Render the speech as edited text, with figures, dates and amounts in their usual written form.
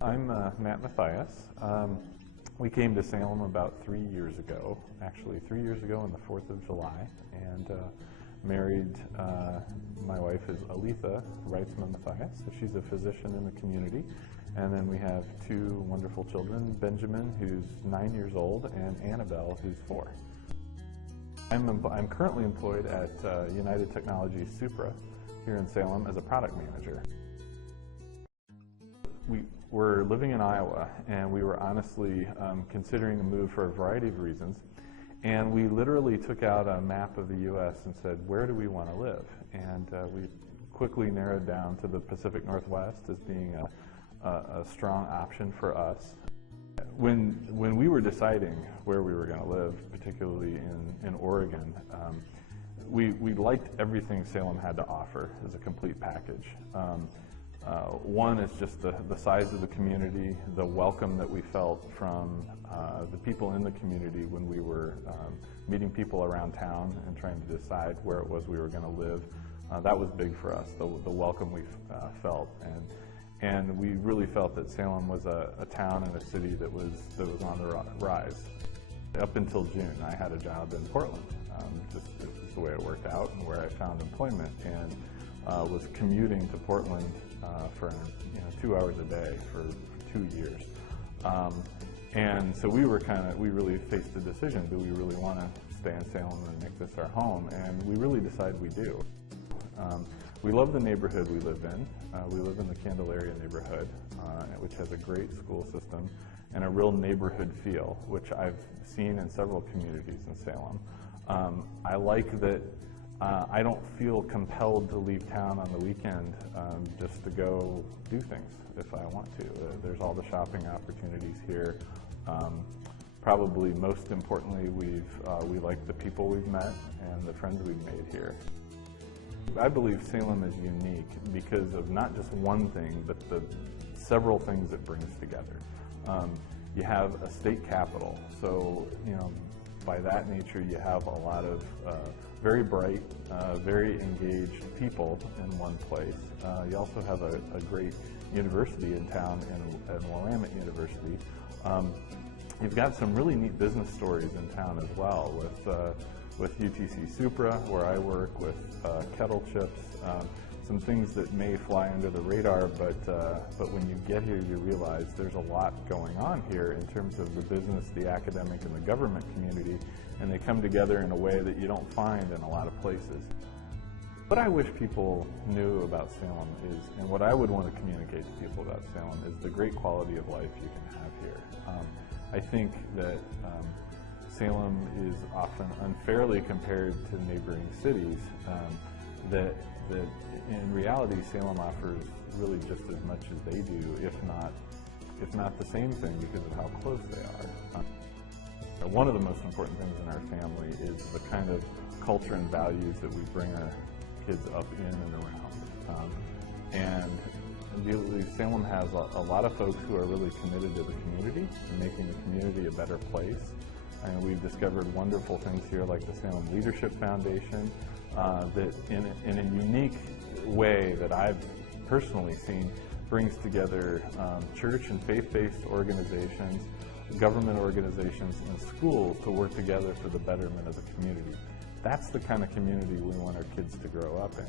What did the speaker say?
I'm Mathias. We came to Salem about 3 years ago, actually 3 years ago on the 4th of July, and married. My wife is Aletha Reitzman Mathias, so she's a physician in the community. And then we have two wonderful children, Benjamin, who's 9 years old, and Annabelle, who's 4. I'm currently employed at United Technologies Supra here in Salem as a product manager. We're living in Iowa, and we were honestly considering a move for a variety of reasons. And we literally took out a map of the U.S. and said, where do we want to live? And we quickly narrowed down to the Pacific Northwest as being a strong option for us. When we were deciding where we were going to live, particularly in Oregon, we liked everything Salem had to offer as a complete package. One is just the size of the community, the welcome that we felt from the people in the community when we were meeting people around town and trying to decide where it was we were going to live. That was big for us, the welcome we felt. And we really felt that Salem was a town and a city that was on the rise. Up until June, I had a job in Portland, just the way it worked out and where I found employment, and was commuting to Portland for 2 hours a day for 2 years. And so we really faced the decision, do we really want to stay in Salem and make this our home? And we really decided we do. We love the neighborhood we live in. We live in the Candelaria neighborhood, which has a great school system and a real neighborhood feel, which I've seen in several communities in Salem. I like that I don't feel compelled to leave town on the weekend just to go do things if I want to. There's all the shopping opportunities here. Probably most importantly, we like the people we've met and the friends we've made here. I believe Salem is unique because of not just one thing, but the several things it brings together. You have a state capital, so by that nature you have a lot of very bright, very engaged people in one place. You also have a great university in town, in Willamette University. You've got some really neat business stories in town as well, with UTC Supra, where I work, with Kettle Chips, some things that may fly under the radar, but when you get here you realize there's a lot going on here in terms of the business, the academic, and the government community, and they come together in a way that you don't find in a lot of places. What I wish people knew about Salem is, and what I would want to communicate to people about Salem, is the great quality of life you can have here. I think that Salem is often unfairly compared to neighboring cities, that in reality Salem offers really just as much as they do, if not the same thing, because of how close they are. One of the most important things in our family is the kind of culture and values that we bring our kids up in and around. And Salem has a lot of folks who are really committed to the community and making the community a better place. And we've discovered wonderful things here like the Salem Leadership Foundation that in a unique way that I've personally seen brings together church and faith-based organizations, government organizations, and schools to work together for the betterment of the community. That's the kind of community we want our kids to grow up in.